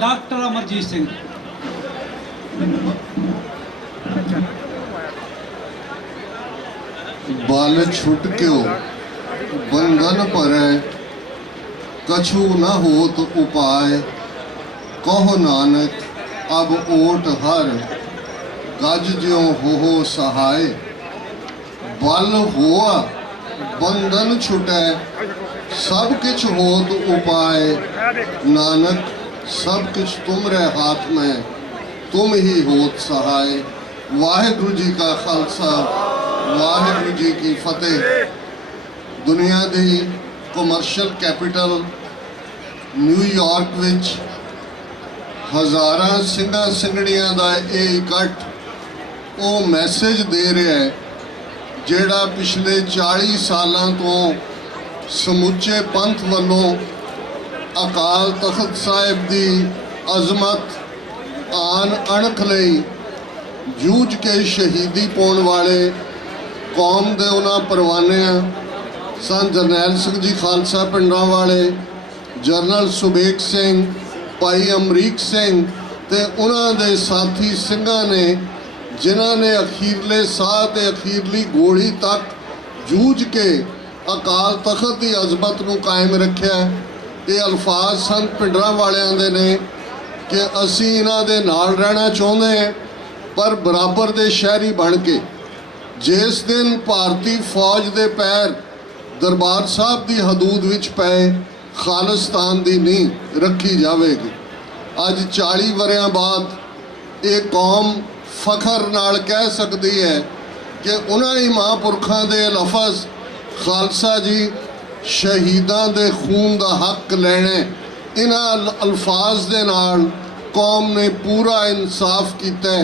Doctor Amarjeet Singh. बाल छुट क्यों बंधन परै, कछु न होत उपाय। कहो नानक अब ओट हर, गज ज्यों हो सहाय। बल होआ बंधन छुटै, सब किछ होत उपाय। नानक सब किछ तुमरे हाथ में, तुम ही होत सहाय। वाहिगुरु जी का खालसा, वाहिगुरु जी की फतेह। दुनिया दी कमर्शियल कैपिटल न्यूयॉर्क विच हज़ारां ਸਿੰਘਾਂ ਸਿੰਘਣੀਆਂ ਦਾ ਇਹ ਇਕੱਠ ਉਹ ਮੈਸੇਜ ਦੇ ਰਿਹਾ ਹੈ ਜਿਹੜਾ ਪਿਛਲੇ 40 ਸਾਲਾਂ ਤੋਂ ਸਮੁੱਚੇ ਪੰਥ ਵੱਲੋਂ ਅਕਾਲ ਤਖਤ ਸਾਹਿਬ ਦੀ ਅਜ਼ਮਤ ਆਨ ਅਣਖ ਲਈ ਜੂਝ ਕੇ ਸ਼ਹੀਦੀ ਪਾਉਣ ਵਾਲੇ ਕੌਮ ਦੇ ਉਹਨਾਂ ਪਰਵਾਨਿਆਂ ਸੰਤ ਜਰਨੈਲ ਸਿੰਘ ਜੀ ਖਾਲਸਾ ਪਿੰਡਾਂ ਵਾਲੇ, ਜਨਰਲ ਸੁਬੇਗ ਸਿੰਘ, ਭਾਈ ਅਮਰੀਕ ਸਿੰਘ ਤੇ ਉਹਨਾਂ ਦੇ ਸਾਥੀ ਸਿੰਘਾਂ ਨੇ ਜਿਨ੍ਹਾਂ ਨੇ ਅਖੀਰਲੇ ਸਾਹ ਤੇ ਅਖੀਰਲੀ ਗੋਲੀ ਤੱਕ ਜੂਝ ਕੇ ਅਕਾਲ ਤਖਤ ਦੀ ਅਜ਼ਮਤ ਨੂੰ ਕਾਇਮ ਰੱਖਿਆ। ਇਹ ਅਲਫਾਜ਼ ਸੰਤ ਪਿੰਡਾਂ ਵਾਲਿਆਂ ਦੇ ਨੇ ਕਿ ਅਸੀਂ ਇਹਨਾਂ ਦੇ ਨਾਲ ਰਹਿਣਾ ਚਾਹੁੰਦੇ ਹਾਂ ਪਰ ਬਰਾਬਰ ਦੇ ਸ਼ਹਿਰੀ ਬਣ ਕੇ। ਜਿਸ ਦਿਨ ਭਾਰਤੀ ਫੌਜ ਦੇ ਪੈਰ ਦਰਬਾਰ ਸਾਹਿਬ ਦੀ ਹਦੂਦ ਵਿੱਚ ਪਏ, ਖਾਲਿਸਤਾਨ ਦੀ ਨੀਂਹ ਰੱਖੀ ਜਾਵੇਗੀ। ਅੱਜ 40 ਵਰਿਆਂ ਬਾਅਦ ਇਹ ਕੌਮ ਫਖਰ ਨਾਲ ਕਹਿ ਸਕਦੀ ਹੈ ਕਿ ਉਹਨਾਂ ਹੀ ਮਹਾਂਪੁਰਖਾਂ ਦੇ ਲਫ਼ਜ਼ ਖਾਲਸਾ ਜੀ ਸ਼ਹੀਦਾਂ ਦੇ ਖੂਨ ਦਾ ਹੱਕ ਲੈਣੇ, ਇਹਨਾਂ ਅਲਫਾਜ਼ ਦੇ ਨਾਲ ਕੌਮ ਨੇ ਪੂਰਾ ਇਨਸਾਫ ਕੀਤਾ।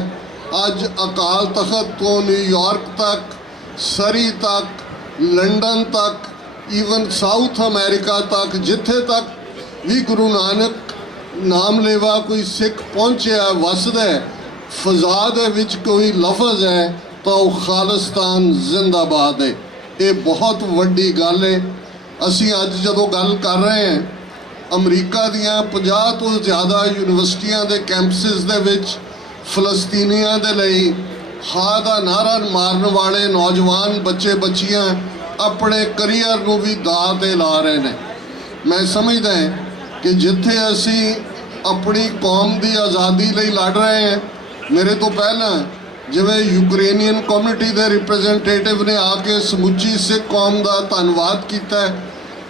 ਅੱਜ ਅਕਾਲ ਤਖਤ ਤੋਂ ਨਿਊਯਾਰਕ ਤੱਕ, ਸਰੀ ਤੱਕ, ਲੰਡਨ ਤੱਕ, ਈਵਨ ਸਾਊਥ ਅਮਰੀਕਾ ਤੱਕ, ਜਿੱਥੇ ਤੱਕ ਵੀ ਗੁਰੂ ਨਾਨਕ ਨਾਮ ਲੇਵਾ ਕੋਈ ਸਿੱਖ ਪਹੁੰਚਿਆ ਵਸਦਾ ਫਜ਼ਾ ਦੇ ਵਿੱਚ ਕੋਈ ਲਫ਼ਜ਼ ਹੈ ਤਾਂ ਉਹ ਖਾਲਿਸਤਾਨ ਜ਼ਿੰਦਾਬਾਦ ਹੈ। ਇਹ ਬਹੁਤ ਵੱਡੀ ਗੱਲ ਹੈ। ਅਸੀਂ ਅੱਜ ਜਦੋਂ ਗੱਲ ਕਰ ਰਹੇ ਹਾਂ ਅਮਰੀਕਾ ਦੀਆਂ 50 ਤੋਂ ਜ਼ਿਆਦਾ ਯੂਨੀਵਰਸਿਟੀਆਂ ਦੇ ਕੈਂਪਸਿਸ ਦੇ ਵਿੱਚ ਫਲਸਤੀਨੀਆਂ ਦੇ ਲਈ ਹਾਂ ਦਾ ਨਾਅਰਾ ਮਾਰਨ ਵਾਲੇ ਨੌਜਵਾਨ ਬੱਚੇ ਬੱਚੀਆਂ ਆਪਣੇ ਕਰੀਅਰ ਨੂੰ ਵੀ ਦਾਅ 'ਤੇ ਲਾ ਰਹੇ ਨੇ। ਮੈਂ ਸਮਝਦਾ ਕਿ ਜਿੱਥੇ ਅਸੀਂ ਆਪਣੀ ਕੌਮ ਦੀ ਆਜ਼ਾਦੀ ਲਈ ਲੜ ਰਹੇ ਹਾਂ, ਮੇਰੇ ਤੋਂ ਪਹਿਲਾਂ ਜਿਵੇਂ ਯੂਕਰੇਨੀਅਨ ਕਮਿਊਨਿਟੀ ਦੇ ਰਿਪਰੈਜ਼ੈਂਟੇਟਿਵ ਨੇ ਆ ਕੇ ਸਮੁੱਚੀ ਸਿੱਖ ਕੌਮ ਦਾ ਧੰਨਵਾਦ ਕੀਤਾ।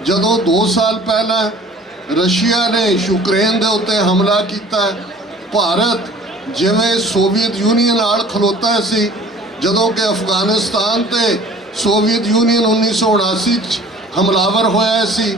ਜਦੋਂ 2 ਸਾਲ ਪਹਿਲਾਂ ਰਸ਼ੀਆ ਨੇ ਯੂਕਰੇਨ ਦੇ ਉੱਤੇ ਹਮਲਾ ਕੀਤਾ, ਭਾਰਤ ਜਿਵੇਂ ਸੋਵੀਅਤ ਯੂਨੀਅਨ ਨਾਲ ਖਲੋਤਾ ਸੀ, ਜਦੋਂ ਕਿ ਅਫਗਾਨਿਸਤਾਨ ਤੇ ਸੋਵੀਅਤ ਯੂਨੀਅਨ 1979 'ਚ ਹਮਲਾਵਰ ਹੋਇਆ ਸੀ,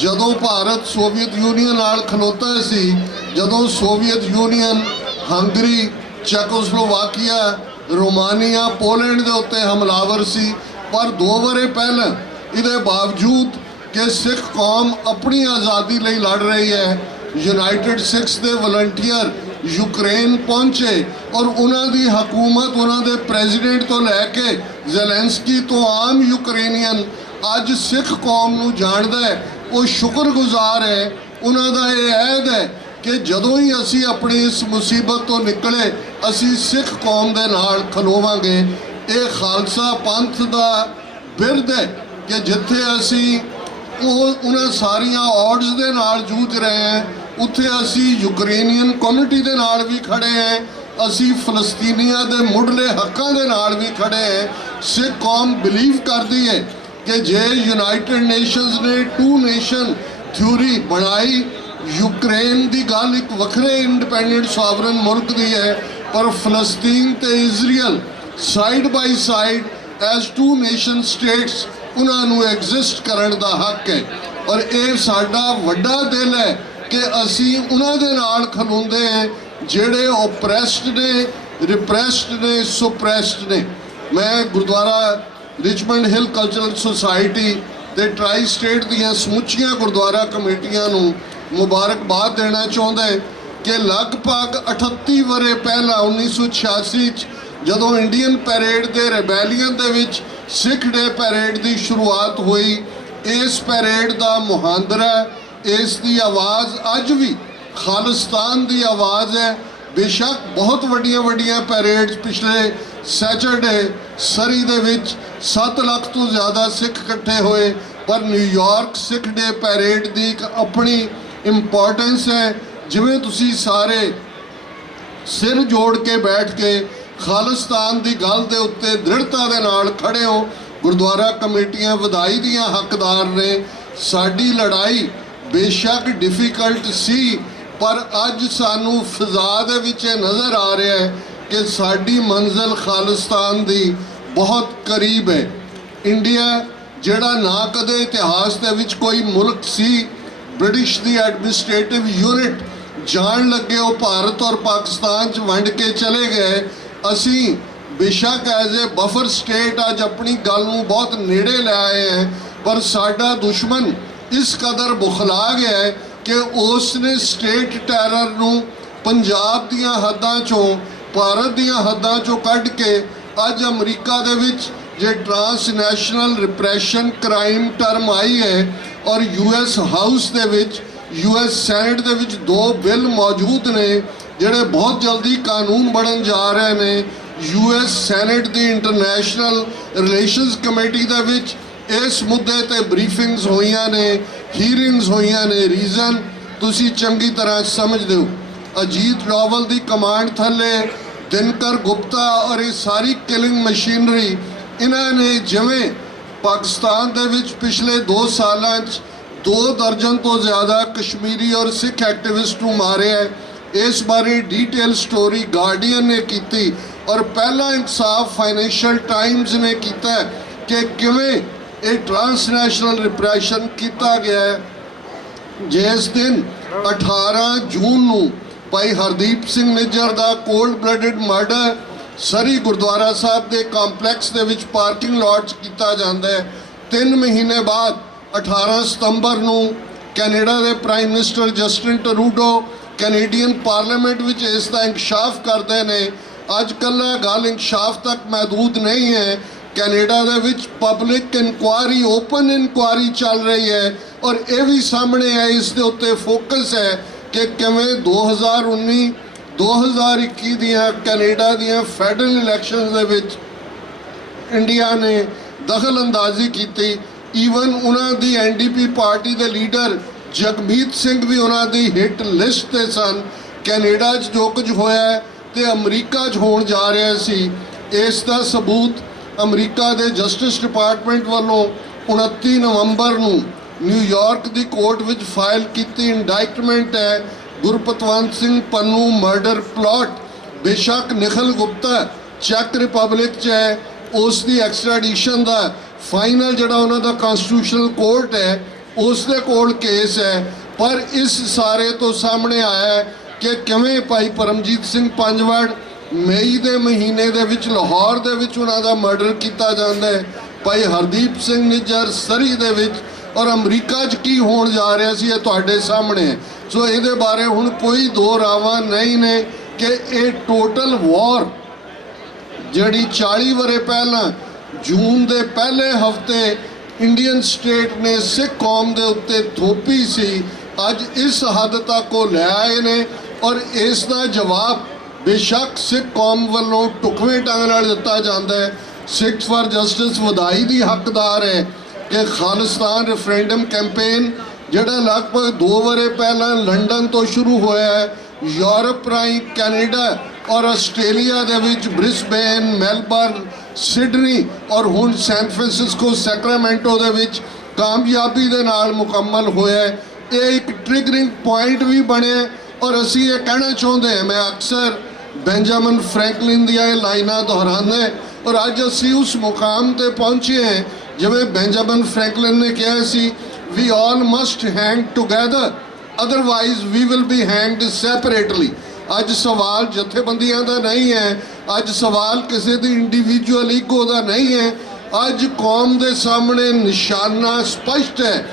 ਜਦੋਂ ਭਾਰਤ ਸੋਵੀਅਤ ਯੂਨੀਅਨ ਨਾਲ ਖਲੋਤਾ ਸੀ, ਜਦੋਂ Soviet Union Hungary, Czechoslovakia, Romania, Poland ਦੇ ਉੱਤੇ ਹਮਲਾਵਰ ਸੀ। ਪਰ 2 ਵਰ੍ਹੇ ਪਹਿਲਾਂ ਇਹਦੇ ਬਾਵਜੂਦ ਕਿ ਸਿੱਖ ਕੌਮ ਆਪਣੀ ਆਜ਼ਾਦੀ ਲਈ ਲੜ ਰਹੀ ਹੈ, ਯੂਨਾਈਟਿਡ ਸਿੱਖਸ ਦੇ ਵਲੰਟੀਅਰ ਯੂਕਰੇਨ ਪਹੁੰਚੇ ਔਰ ਉਹਨਾਂ ਦੀ ਹਕੂਮਤ, ਉਹਨਾਂ ਦੇ ਪ੍ਰੈਜ਼ੀਡੈਂਟ ਤੋਂ ਲੈ ਕੇ ਜ਼ੈਲੈਂਸਕੀ ਤੋਂ ਆਮ ਯੂਕਰੇਨੀਅਨ ਅੱਜ ਸਿੱਖ ਕੌਮ ਨੂੰ ਜਾਣਦਾ ਹੈ, ਉਹ ਸ਼ੁਕਰਗੁਜ਼ਾਰ ਹੈ। ਉਹਨਾਂ ਦਾ ਇਹ ਅਹਿਦ ਹੈ ਕਿ ਜਦੋਂ ਹੀ ਅਸੀਂ ਆਪਣੀ ਇਸ ਮੁਸੀਬਤ ਤੋਂ ਨਿਕਲੇ ਅਸੀਂ ਸਿੱਖ ਕੌਮ ਦੇ ਨਾਲ ਖਲੋਵਾਂਗੇ। ਇਹ ਖਾਲਸਾ ਪੰਥ ਦਾ ਬਿਰਧ ਹੈ ਕਿ ਜਿੱਥੇ ਅਸੀਂ ਉਹਨਾਂ ਸਾਰੀਆਂ ਔਡਸ ਦੇ ਨਾਲ ਜੂਝ ਰਹੇ ਹਾਂ, ਉੱਥੇ ਅਸੀਂ ਯੂਕਰੇਨੀਅਨ ਕਮਿਊਨਿਟੀ ਦੇ ਨਾਲ ਵੀ ਖੜੇ ਹਾਂ, ਅਸੀਂ ਫਲਸਤੀਨੀਆਂ ਦੇ ਮੁੱਢਲੇ ਹੱਕਾਂ ਦੇ ਨਾਲ ਵੀ ਖੜੇ ਹਾਂ। ਸਿੱਖ ਕੌਮ ਬਿਲੀਵ ਕਰਦੀ ਹੈ ਕਿ ਜੇ ਯੂਨਾਈਟਿਡ ਨੇਸ਼ਨਸ ਨੇ 2 ਨੇਸ਼ਨ ਥਿਊਰੀ ਬਣਾਈ, ਯੂਕਰੇਨ ਦੀ ਗੱਲ ਇੱਕ ਵੱਖਰੇ ਇੰਡੀਪੈਂਡੈਂਟ ਸੋਵਰਨ ਮੁਲਕ ਦੀ ਹੈ, ਪਰ ਫਲਸਤੀਨ ਤੇ Israel side by side as 2 nation states ਉਹਨਾਂ ਨੂੰ ਐਗਜ਼ਿਸਟ ਕਰਨ ਦਾ ਹੱਕ ਹੈ। ਔਰ ਇਹ ਸਾਡਾ ਵੱਡਾ ਦਿਲ ਹੈ ਕਿ ਅਸੀਂ ਉਹਨਾਂ ਦੇ ਨਾਲ ਖਲੋਂਦੇ ਹਾਂ ਜਿਹੜੇ ਓਪਰੈਸਡ ਨੇ, ਰਿਪਰੈਸਡ ਨੇ, ਸੁਪਰੈਸਡ ਨੇ। ਮੈਂ ਗੁਰਦੁਆਰਾ ਰਿਚਮੰਡ ਹਿਲ ਕਲਚਰਲ ਸੁਸਾਇਟੀ ਤੇ ਟਰਾਈ ਸਟੇਟ ਦੀਆਂ ਸਮੁੱਚੀਆਂ ਗੁਰਦੁਆਰਾ ਕਮੇਟੀਆਂ ਨੂੰ ਮੁਬਾਰਕਬਾਦ ਦੇਣਾ ਚਾਹੁੰਦਾ ਕਿ ਲਗਭਗ 38 ਵਰ੍ਹੇ ਪਹਿਲਾਂ 1986 'ਚ ਜਦੋਂ ਇੰਡੀਅਨ ਪੈਰੇਡ ਦੇ ਰੈਬੈਲੀਅਨ ਦੇ ਵਿੱਚ ਸਿੱਖ ਡੇ ਪੈਰੇਡ ਦੀ ਸ਼ੁਰੂਆਤ ਹੋਈ। ਇਸ ਪੈਰੇਡ ਦਾ ਮੁਹਾਂਦਰਾ, ਇਸ ਦੀ ਆਵਾਜ਼ ਅੱਜ ਵੀ ਖਾਲਿਸਤਾਨ ਦੀ ਆਵਾਜ਼ ਹੈ। ਬੇਸ਼ੱਕ ਬਹੁਤ ਵੱਡੀਆਂ ਪੈਰੇਡਸ ਪਿਛਲੇ ਸੈਚਰਡੇ ਸਰੀ ਦੇ ਵਿੱਚ 7 ਲੱਖ ਤੋਂ ਜ਼ਿਆਦਾ ਸਿੱਖ ਇਕੱਠੇ ਹੋਏ, ਪਰ ਨਿਊਯਾਰਕ ਸਿੱਖ ਡੇ ਪੈਰੇਡ ਦੀ ਇੱਕ ਆਪਣੀ ਇੰਪੋਰਟੈਂਸ ਹੈ। ਜਿਵੇਂ ਤੁਸੀਂ ਸਾਰੇ ਸਿਰ ਜੋੜ ਕੇ ਬੈਠ ਕੇ ਖਾਲਿਸਤਾਨ ਦੀ ਗੱਲ ਦੇ ਉੱਤੇ ਦ੍ਰਿੜਤਾ ਦੇ ਨਾਲ ਖੜੇ ਹੋ। ਗੁਰਦੁਆਰਾ ਕਮੇਟੀਆਂ ਵਧਾਈ ਦੀਆਂ ਹੱਕਦਾਰ ਨੇ। ਸਾਡੀ ਲੜਾਈ ਬੇਸ਼ੱਕ ਡਿਫਿਕਲਟ ਸੀ, ਪਰ ਅੱਜ ਸਾਨੂੰ ਫਿਜ਼ਾ ਦੇ ਵਿੱਚ ਇਹ ਨਜ਼ਰ ਆ ਰਿਹਾ ਹੈ ਕਿ ਸਾਡੀ ਮੰਜ਼ਿਲ ਖਾਲਿਸਤਾਨ ਦੀ ਬਹੁਤ ਕਰੀਬ ਹੈ। ਇੰਡੀਆ ਜਿਹੜਾ ਨਾ ਕਦੇ ਇਤਿਹਾਸ ਦੇ ਵਿੱਚ ਕੋਈ ਮੁਲਕ ਸੀ, ਬ੍ਰਿਟਿਸ਼ ਦੀ ਐਡਮਿਨਿਸਟ੍ਰੇਟਿਵ ਯੂਨਿਟ ਜਾਣ ਲੱਗੇ ਉਹ ਭਾਰਤ ਔਰ ਪਾਕਿਸਤਾਨ 'ਚ ਵੰਡ ਕੇ ਚਲੇ ਗਏ। ਅਸੀਂ ਬੇਸ਼ੱਕ ਐਜ਼ ਏ ਬਫਰ ਸਟੇਟ ਅੱਜ ਆਪਣੀ ਗੱਲ ਨੂੰ ਬਹੁਤ ਨੇੜੇ ਲੈ ਆਏ ਹੈ, ਪਰ ਸਾਡਾ ਦੁਸ਼ਮਣ ਇਸ ਕਦਰ ਬੁਖਲਾ ਗਿਆ ਹੈ ਕਿ ਉਸ ਨੇ ਸਟੇਟ ਟੈਰਰ ਨੂੰ ਪੰਜਾਬ ਦੀਆਂ ਹੱਦਾਂ 'ਚੋਂ, ਭਾਰਤ ਦੀਆਂ ਹੱਦਾਂ 'ਚੋਂ ਕੱਢ ਕੇ ਅੱਜ ਅਮਰੀਕਾ ਦੇ ਵਿੱਚ ਜੇ ਟਰਾਂਸਨੈਸ਼ਨਲ ਰਿਪਰੈਸ਼ਨ ਕ੍ਰਾਈਮ ਟਰਮ ਆਈ ਹੈ ਔਰ US ਹਾਊਸ ਦੇ ਵਿੱਚ, US ਸੈਨੇਟ ਦੇ ਵਿੱਚ 2 ਬਿੱਲ ਮੌਜੂਦ ਨੇ ਜਿਹੜੇ ਬਹੁਤ ਜਲਦੀ ਕਾਨੂੰਨ ਬਣਨ ਜਾ ਰਹੇ ਨੇ। US ਸੈਨੇਟ ਦੀ ਇੰਟਰਨੈਸ਼ਨਲ ਰਿਲੇਸ਼ਨਸ ਕਮੇਟੀ ਦੇ ਵਿੱਚ ਇਸ ਮੁੱਦੇ ਤੇ ਬਰੀਫਿੰਗਸ ਹੋਈਆਂ ਨੇ, ਹੀਅਰਿੰਗਸ ਹੋਈਆਂ ਨੇ। ਰੀਜ਼ਨ ਤੁਸੀਂ ਚੰਗੀ ਤਰ੍ਹਾਂ ਸਮਝਦੇ ਹੋ। ਅਜੀਤ ਡੋਵਲ ਦੀ ਕਮਾਂਡ ਥੱਲੇ ਦਿਨਕਰ ਗੁਪਤਾ ਔਰ ਇਹ ਸਾਰੀ ਕਿਲਿੰਗ ਮਸ਼ੀਨਰੀ, ਇਹਨਾਂ ਨੇ ਜਿਵੇਂ ਪਾਕਿਸਤਾਨ ਦੇ ਵਿੱਚ ਪਿਛਲੇ 2 ਸਾਲਾਂ 'ਚ 2 ਦਰਜਨ ਤੋਂ ਜ਼ਿਆਦਾ ਕਸ਼ਮੀਰੀ ਔਰ ਸਿੱਖ ਐਕਟਿਵਿਸਟ ਨੂੰ ਮਾਰਿਆ ਹੈ। ਇਸ ਬਾਰੇ ਡੀਟੇਲ ਸਟੋਰੀ ਗਾਰਡੀਅਨ ਨੇ ਕੀਤੀ ਔਰ ਪਹਿਲਾ ਇਨਸਾਫ ਫਾਈਨੈਂਸ਼ੀਅਲ ਟਾਈਮਜ਼ ਨੇ ਕੀਤਾ ਕਿ ਕਿਵੇਂ ਇਹ ਟਰਾਂਸਨੈਸ਼ਨਲ ਰਿਪਰੈਸ਼ਨ ਕੀਤਾ ਗਿਆ ਹੈ। ਜਿਸ ਦਿਨ 18 ਜੂਨ ਨੂੰ ਭਾਈ ਹਰਦੀਪ ਸਿੰਘ ਨਿੱਜਰ ਦਾ ਕੋਲਡ ਬਲੱਡਡ ਮਰਡਰ ਸਰੀ ਗੁਰਦੁਆਰਾ ਸਾਹਿਬ ਦੇ ਕੰਪਲੈਕਸ ਦੇ ਵਿੱਚ ਪਾਰਕਿੰਗ ਲਾਟ 'ਚ ਕੀਤਾ ਜਾਂਦਾ ਹੈ। 3 ਮਹੀਨੇ ਬਾਅਦ 18 ਸਤੰਬਰ ਨੂੰ ਕੈਨੇਡਾ ਦੇ prime minister Justin Trudeau Canadian parliament ਵਿੱਚ ਇਸ ਦਾ ਇੰਕਸ਼ਾਫ ਕਰਦੇ ਨੇ। ਅੱਜ ਕੱਲ੍ਹ ਗੱਲ ਇੰਕਸ਼ਾਫ ਤੱਕ ਮਹਿਦੂਦ ਨਹੀਂ ਹੈ। ਕੈਨੇਡਾ ਦੇ ਵਿੱਚ ਪਬਲਿਕ ਇਨਕੁਆਇਰੀ, ਓਪਨ ਇਨਕੁਆਇਰੀ ਚੱਲ ਰਹੀ ਹੈ ਔਰ ਇਹ ਵੀ ਸਾਹਮਣੇ ਹੈ, ਇਸ ਦੇ ਉੱਤੇ ਫੋਕਸ ਹੈ ਕਿ ਕਿਵੇਂ 2019 2021 ਦੀਆਂ ਕੈਨੇਡਾ ਦੀਆਂ ਫੈਡਰਲ ਇਲੈਕਸ਼ਨਸ ਦੇ ਵਿੱਚ ਇੰਡੀਆ ਨੇ ਦਖਲ ਅੰਦਾਜ਼ੀ ਕੀਤੀ। ਈਵਨ ਉਹਨਾਂ ਦੀ NDP ਪਾਰਟੀ ਦੇ ਲੀਡਰ ਜਗਮੀਤ ਸਿੰਘ ਵੀ ਉਹਨਾਂ ਦੀ ਹਿੱਟ ਲਿਸਟ ਤੇ ਸਨ। ਕੈਨੇਡਾ 'ਚ ਜੋ ਕੁਝ ਹੋਇਆ ਤੇ ਅਮਰੀਕਾ 'ਚ ਹੋਣ ਜਾ ਰਿਹਾ ਸੀ, ਇਸ ਦਾ ਸਬੂਤ ਅਮਰੀਕਾ ਦੇ ਜਸਟਿਸ ਡਿਪਾਰਟਮੈਂਟ ਵੱਲੋਂ 29 ਨਵੰਬਰ ਨੂੰ ਨਿਊਯਾਰਕ ਦੀ ਕੋਰਟ ਵਿੱਚ ਫਾਈਲ ਕੀਤੀ ਇੰਡਾਇਟਮੈਂਟ ਹੈ। ਗੁਰਪਤਵੰਤ ਸਿੰਘ ਪੰਨੂ ਮਰਡਰ ਪਲਾਟ, ਬੇਸ਼ੱਕ ਨਿਖਲ ਗੁਪਤਾ ਚੈਕ ਰਿਪਬਲਿਕ 'ਚ ਹੈ, ਉਸ ਦੀ ਐਕਸਟ੍ਰੈਡੀਸ਼ਨ ਦਾ ਫਾਈਨਲ ਜਿਹੜਾ ਉਹਨਾਂ ਦਾ ਕਨਸਟੀਟਿਊਸ਼ਨਲ ਕੋਰਟ ਹੈ ਉਸ ਦੇ ਕੋਲ ਕੇਸ ਹੈ। ਪਰ ਇਸ ਸਾਰੇ ਤੋਂ ਸਾਹਮਣੇ ਆਇਆ ਕਿ ਕਿਵੇਂ ਭਾਈ ਪਰਮਜੀਤ ਸਿੰਘ ਪੰਜਵੜ ਮਈ ਦੇ ਮਹੀਨੇ ਦੇ ਵਿੱਚ ਲਾਹੌਰ ਦੇ ਵਿੱਚ ਉਹਨਾਂ ਦਾ ਮਰਡਰ ਕੀਤਾ ਜਾਂਦਾ ਹੈ। ਭਾਈ ਹਰਦੀਪ ਸਿੰਘ ਨਿੱਜਰ ਸਰੀ ਦੇ ਵਿੱਚ, ਔਰ ਅਮਰੀਕਾ 'ਚ ਕੀ ਹੋਣ ਜਾ ਰਿਹਾ ਸੀ ਇਹ ਤੁਹਾਡੇ ਸਾਹਮਣੇ ਹੈ। ਸੋ ਇਹਦੇ ਬਾਰੇ ਹੁਣ ਕੋਈ ਦੋ ਰਾਵਾਂ ਨਹੀਂ ਨੇ ਕਿ ਇਹ ਟੋਟਲ ਵਾਰ ਜਿਹੜੀ 40 ਵਰੇ ਪਹਿਲਾਂ ਜੂਨ ਦੇ ਪਹਿਲੇ ਹਫਤੇ ਇੰਡੀਅਨ ਸਟੇਟ ਨੇ ਸਿੱਖ ਕੌਮ ਦੇ ਉੱਤੇ ਥੋਪੀ ਸੀ, ਅੱਜ ਇਸ ਹੱਦ ਤੱਕ ਉਹ ਲੈ ਆਏ ਨੇ। ਔਰ ਇਸ ਦਾ ਜਵਾਬ ਬੇਸ਼ੱਕ ਸਿੱਖ ਕੌਮ ਵੱਲੋਂ ਢੁਕਵੇਂ ਢੰਗ ਨਾਲ ਦਿੱਤਾ ਜਾਂਦਾ ਹੈ। ਸਿੱਖਸ ਫਾਰ ਜਸਟਿਸ ਵਧਾਈ ਦੀ ਹੱਕਦਾਰ ਹੈ ਕਿ ਖਾਲਿਸਤਾਨ ਰੈਫਰੈਂਡਮ ਕੈਂਪੇਨ ਜਿਹੜਾ ਲਗਭਗ 2 ਵਰੇ ਪਹਿਲਾਂ ਲੰਡਨ ਤੋਂ ਸ਼ੁਰੂ ਹੋਇਆ ਹੈ, ਯੂਰਪ ਰਾਹੀਂ ਕੈਨੇਡਾ ਔਰ ਆਸਟ੍ਰੇਲੀਆ ਦੇ ਵਿੱਚ ਬ੍ਰਿਸਬੇਨ, ਮੈਲਬਰਨ, ਸਿਡਨੀ ਔਰ ਹੁਣ ਸੈਨ ਫ੍ਰਾਂਸਿਸਕੋ, ਸੈਕਰਾਮੈਂਟੋ ਦੇ ਵਿੱਚ ਕਾਮਯਾਬੀ ਦੇ ਨਾਲ ਮੁਕੰਮਲ ਹੋਇਆ। ਇਹ ਇੱਕ ਟ੍ਰਿਗਰਿੰਗ ਪੁਆਇੰਟ ਵੀ ਬਣਿਆ ਔਰ ਅਸੀਂ ਇਹ ਕਹਿਣਾ ਚਾਹੁੰਦੇ ਹਾਂ, ਮੈਂ ਅਕਸਰ ਬੈਂਜਾਮਿਨ ਫਰੈਂਕਲਿਨ ਦੀਆਂ ਇਹ ਲਾਈਨਾਂ ਦੁਹਰਾਉਂਦੇ ਔਰ ਅੱਜ ਅਸੀਂ ਉਸ ਮੁਕਾਮ ਤੇ ਪਹੁੰਚੇ ਹਾਂ ਜਿਵੇਂ ਬੈਂਜਾਮਿਨ ਫਰੈਂਕਲਿਨ ਨੇ ਕਿਹਾ ਸੀ, we all must hang together, otherwise we will be hanged separately। ਅੱਜ ਸਵਾਲ ਜਥੇਬੰਦੀਆਂ ਦਾ ਨਹੀਂ ਹੈ, ਅੱਜ ਸਵਾਲ ਕਿਸੇ ਦੀ ਇੰਡੀਵਿਜੂਅਲ ਈਗੋ ਦਾ ਨਹੀਂ ਹੈ। ਅੱਜ ਕੌਮ ਦੇ ਸਾਹਮਣੇ ਨਿਸ਼ਾਨਾ ਸਪਸ਼ਟ ਹੈ।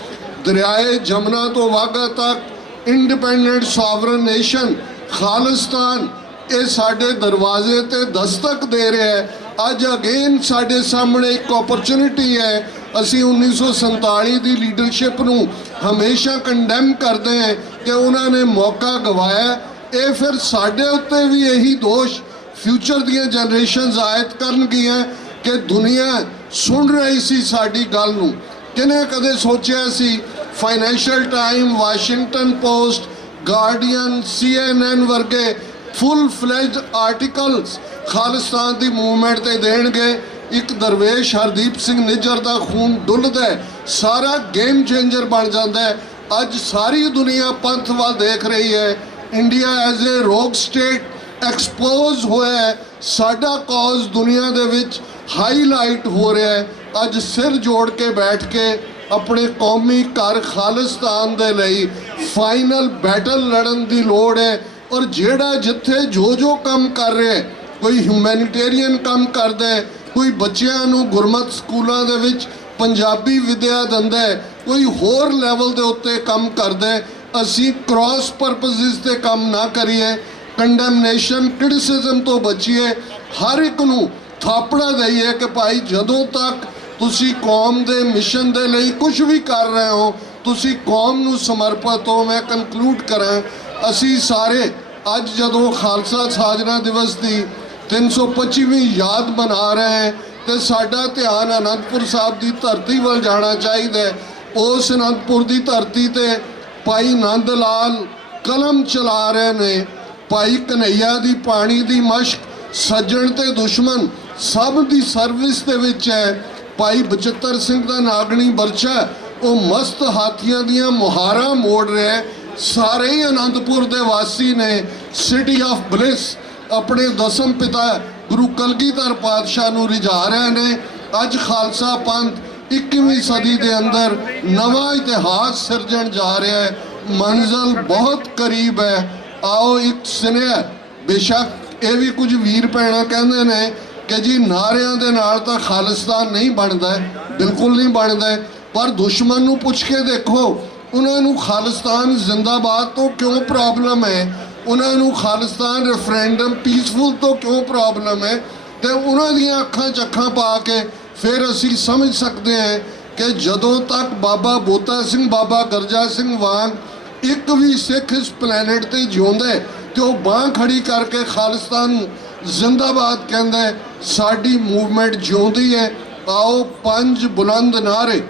ਦਰਿਆਏ ਜਮਨਾ ਤੋਂ ਵਾਗਾ ਤੱਕ ਇੰਡੀਪੈਂਡੈਂਟ ਸੋਵਰਨ ਨੇਸ਼ਨ ਖਾਲਿਸਤਾਨ ਇਹ ਸਾਡੇ ਦਰਵਾਜ਼ੇ ਤੇ ਦਸਤਕ ਦੇ ਰਿਹਾ ਹੈ। ਅੱਜ ਅਗੇਨ ਸਾਡੇ ਸਾਹਮਣੇ ਇੱਕ ਓਪਰਚੁਨਿਟੀ ਹੈ। ਅਸੀਂ 1947 ਦੀ ਲੀਡਰਸ਼ਿਪ ਨੂੰ ਹਮੇਸ਼ਾ ਕੰਡੈਮ ਕਰਦੇ ਹਾਂ ਕਿ ਉਹਨਾਂ ਨੇ ਮੌਕਾ ਗਵਾਇਆ। ਇਹ ਫਿਰ ਸਾਡੇ ਉੱਤੇ ਵੀ ਇਹੀ ਦੋਸ਼ ਫਿਊਚਰ ਦੀਆਂ ਜਨਰੇਸ਼ਨਸ ਆਇਤ ਕਰਨਗੀਆਂ ਕਿ ਦੁਨੀਆ ਸੁਣ ਰਹੀ ਸੀ ਸਾਡੀ ਗੱਲ ਨੂੰ। ਕਿਹਨੇ ਕਦੇ ਸੋਚਿਆ ਸੀ Financial Time, Washington Post, Guardian, CNN ਵਰਗੇ ਫੁੱਲ ਫਲੈਜਡ ਆਰਟੀਕਲਸ ਖਾਲਿਸਤਾਨ ਦੀ ਮੂਵਮੈਂਟ ਤੇ ਦੇਣਗੇ। ਇੱਕ ਦਰਵੇਸ਼ ਹਰਦੀਪ ਸਿੰਘ ਨਿੱਜਰ ਦਾ ਖੂਨ ਡੁੱਲਦਾ, ਸਾਰਾ ਗੇਮ ਚੇਂਜਰ ਬਣ ਜਾਂਦਾ ਹੈ। ਅੱਜ ਸਾਰੀ ਦੁਨੀਆ ਪੰਥ ਵੱਲ ਦੇਖ ਰਹੀ ਹੈ। ਇੰਡੀਆ ਐਜ਼ ਏ ਰੋਗ ਸਟੇਟ ਐਕਸਪੋਜ਼ ਹੋਇਆ ਹੈ। ਸਾਡਾ ਕਾਜ਼ ਦੁਨੀਆ ਦੇ ਵਿੱਚ ਹਾਈਲਾਈਟ ਹੋ ਰਿਹਾ ਹੈ। ਅੱਜ ਸਿਰ ਜੋੜ ਕੇ ਬੈਠ ਕੇ ਆਪਣੇ ਕੌਮੀ ਘਰ ਖਾਲਿਸਤਾਨ ਦੇ ਲਈ ਫਾਈਨਲ ਬੈਟਲ ਲੜਨ ਦੀ ਲੋੜ ਹੈ। ਔਰ ਜਿਹੜਾ ਜਿੱਥੇ ਜੋ ਕੰਮ ਕਰ ਰਿਹਾ ਹੈ, ਕੋਈ ਹਿਊਮੈਨਿਟੇਰੀਅਨ ਕੰਮ ਕਰਦਾ ਹੈ, ਕੋਈ ਬੱਚਿਆਂ ਨੂੰ ਗੁਰਮਤਿ ਸਕੂਲਾਂ ਦੇ ਵਿੱਚ ਪੰਜਾਬੀ ਵਿਦਿਆ ਦਿੰਦਾ ਹੈ, ਕੋਈ ਹੋਰ ਲੈਵਲ ਦੇ ਉੱਤੇ ਕੰਮ ਕਰਦਾ ਹੈ, ਅਸੀਂ ਕ੍ਰਾਸ ਪਰਪਸਿਸ ਤੇ ਕੰਮ ਨਾ ਕਰੀਏ, ਕੰਡੈਮਨੇਸ਼ਨ ਕ੍ਰਿਟਿਸਿਜ਼ਮ ਤੋਂ ਬਚੀਏ, ਹਰ ਇੱਕ ਨੂੰ ਥਾਪੜਾ ਦਈਏ ਕਿ ਭਾਈ ਜਦੋਂ ਤੱਕ ਤੁਸੀਂ ਕੌਮ ਦੇ ਮਿਸ਼ਨ ਦੇ ਲਈ ਕੁਝ ਵੀ ਕਰ ਰਹੇ ਹੋ, ਤੁਸੀਂ ਕੌਮ ਨੂੰ ਸਮਰਪਿਤ ਹੋ। ਮੈਂ ਕਨਕਲੂਡ ਕਰਾਂ, ਅਸੀਂ ਸਾਰੇ ਅੱਜ ਜਦੋਂ ਖਾਲਸਾ ਸਾਜਨਾ ਦਿਵਸ ਦੀ 325ਵੀਂ ਯਾਦ ਮਨਾ ਰਹੇ ਹਾਂ ਤੇ ਸਾਡਾ ਧਿਆਨ ਅਨੰਦਪੁਰ ਸਾਹਿਬ ਦੀ ਧਰਤੀ ਵੱਲ ਜਾਣਾ ਚਾਹੀਦਾ ਹੈ। ਉਸ ਅਨੰਦਪੁਰ ਦੀ ਧਰਤੀ ਤੇ ਭਾਈ ਨੰਦ ਲਾਲ ਕਲਮ ਚਲਾ ਰਹੇ ਨੇ। ਭਾਈ ਕਨਈਆ ਦੀ ਪਾਣੀ ਦੀ ਮਸ਼ਕ ਸੱਜਣ ਤੇ ਦੁਸ਼ਮਣ ਸਭ ਦੀ ਸਰਵਿਸ ਦੇ ਵਿੱਚ ਹੈ। ਭਾਈ ਬਚਿੱਤਰ ਸਿੰਘ ਦਾ ਨਾਗਣੀ ਬਰਛਾ ਉਹ ਮਸਤ ਹਾਥੀਆਂ ਦੀਆਂ ਮੁਹਾਰਾਂ ਮੋੜ ਰਿਹਾ। ਸਾਰੇ ਹੀ ਅਨੰਦਪੁਰ ਦੇ ਵਾਸੀ ਨੇ। ਸਿਟੀ ਆਫ ਬਲਿਸ ਆਪਣੇ ਦਸਮ ਪਿਤਾ ਗੁਰੂ ਕਲਗੀਧਰ ਪਾਤਸ਼ਾਹ ਨੂੰ ਰਿਝਾ ਰਹੇ ਨੇ। ਅੱਜ ਖਾਲਸਾ ਪੰਥ 21ਵੀਂ ਸਦੀ ਦੇ ਅੰਦਰ ਨਵਾਂ ਇਤਿਹਾਸ ਸਿਰਜਣ ਜਾ ਰਿਹਾ ਹੈ। ਮੰਜ਼ਿਲ ਬਹੁਤ ਕਰੀਬ ਹੈ। ਆਓ ਇੱਕ ਸੁਨੇਹਾ, ਬੇਸ਼ੱਕ ਇਹ ਵੀ ਕੁਝ ਵੀਰ ਭੈਣਾਂ ਕਹਿੰਦੇ ਨੇ ਕਿ ਜੀ ਨਾਰਿਆਂ ਦੇ ਨਾਲ ਤਾਂ ਖਾਲਿਸਤਾਨ ਨਹੀਂ ਬਣਦਾ, ਬਿਲਕੁਲ ਨਹੀਂ ਬਣਦਾ, ਪਰ ਦੁਸ਼ਮਣ ਨੂੰ ਪੁੱਛ ਕੇ ਦੇਖੋ ਉਹਨਾਂ ਨੂੰ ਖਾਲਿਸਤਾਨ ਜ਼ਿੰਦਾਬਾਦ ਤੋਂ ਕਿਉਂ ਪ੍ਰੋਬਲਮ ਹੈ, ਉਹਨਾਂ ਨੂੰ ਖਾਲਿਸਤਾਨ ਰੈਫਰੈਂਡਮ ਪੀਸਫੁਲ ਤੋਂ ਕਿਉਂ ਪ੍ਰੋਬਲਮ ਹੈ। ਤੇ ਉਹਨਾਂ ਦੀਆਂ ਅੱਖਾਂ 'ਚ ਅੱਖਾਂ ਪਾ ਕੇ ਫਿਰ ਅਸੀਂ ਸਮਝ ਸਕਦੇ ਹਾਂ ਕਿ ਜਦੋਂ ਤੱਕ ਬਾਬਾ ਬੋਤਾ ਸਿੰਘ, ਬਾਬਾ ਗਰਜਾ ਸਿੰਘ ਵਾਂਗ ਇੱਕ ਵੀ ਸਿੱਖ ਇਸ ਪਲੈਨਟ ਤੇ ਜਿਉਂਦਾ ਤੇ ਉਹ ਬਾਂਹ ਖੜੀ ਕਰਕੇ ਖਾਲਿਸਤਾਨ ਜ਼ਿੰਦਾਬਾਦ ਕਹਿੰਦਾ ਹੈ, ਸਾਡੀ ਮੂਵਮੈਂਟ ਜਿਉਂਦੀ ਹੈ। ਆਓ ਪੰਜ ਬੁਲੰਦ ਨਾਅਰੇ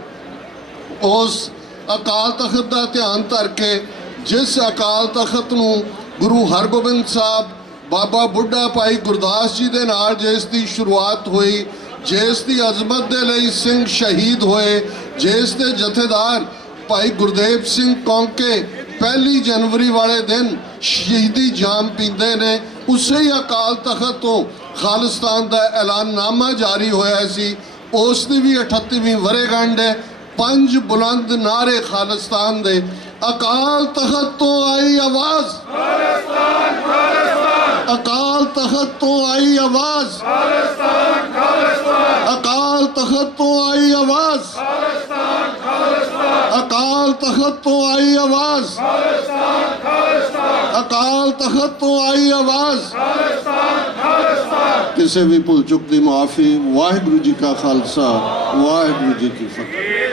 ਉਸ ਅਕਾਲ ਤਖਤ ਦਾ ਧਿਆਨ ਧਰ ਕੇ, ਜਿਸ ਅਕਾਲ ਤਖਤ ਨੂੰ ਗੁਰੂ ਹਰਗੋਬਿੰਦ ਸਾਹਿਬ, ਬਾਬਾ ਬੁੱਢਾ ਭਾਈ ਗੁਰਦਾਸ ਜੀ ਦੇ ਨਾਲ ਜਿਸ ਦੀ ਸ਼ੁਰੂਆਤ ਹੋਈ, ਜਿਸ ਦੀ ਅਜ਼ਮਤ ਦੇ ਲਈ ਸਿੰਘ ਸ਼ਹੀਦ ਹੋਏ, ਜਿਸ ਦੇ ਜਥੇਦਾਰ ਭਾਈ ਗੁਰਦੇਵ ਸਿੰਘ ਕੌਂਕੇ 1 ਜਨਵਰੀ ਵਾਲੇ ਦਿਨ ਸ਼ਹੀਦੀ ਜਾਮ ਪੀਂਦੇ ਨੇ, ਉਸੇ ਹੀ ਅਕਾਲ ਤਖਤ ਤੋਂ ਖਾਲਿਸਤਾਨ ਦਾ ਐਲਾਨਨਾਮਾ ਜਾਰੀ ਹੋਇਆ ਸੀ। ਉਸ ਦੀ ਵੀ 38ਵੀਂ ਵਰ੍ਹੇਗੰਢ ਹੈ। ਪੰਜ ਬੁਲੰਦ ਨਾਰੇ ਖਾਲਿਸਤਾਨ ਦੇ। ਅਕਾਲ ਤਖਤ ਤੋਂ ਆਈ ਆਵਾਜ਼, ਖਾਲਿਸਤਾਨ ਖਾਲਿਸਤਾਨ, ਅਕਾਲ ਤਖਤ ਤੋਂ ਆਈ ਆਵਾਜ਼, ਖਾਲਿਸਤਾਨ ਖਾਲਿਸਤਾਨ, ਅਕਾਲ ਤਖਤ ਤੋਂ ਆਈ ਆਵਾਜ਼, ਖਾਲਿਸਤਾਨ ਖਾਲਿਸਤਾਨ, ਅਕਾਲ ਤਖਤ ਤੋਂ ਆਈ ਆਵਾਜ਼, ਖਾਲਿਸਤਾਨ ਖਾਲਿਸਤਾਨ, ਅਕਾਲ ਤਖਤ ਤੋਂ ਆਈ ਆਵਾਜ਼, ਖਾਲਿਸਤਾਨ ਖਾਲਿਸਤਾਨ। ਕਿਸੇ ਵੀ ਭੁੱਲ ਚੁੱਕ ਦੀ ਮਾਫੀ। ਵਾਹਿਗੁਰੂ ਜੀ ਕਾ ਖਾਲਸਾ, ਵਾਹਿਗੁਰੂ ਜੀ ਕੀ ਫਤਿਹ।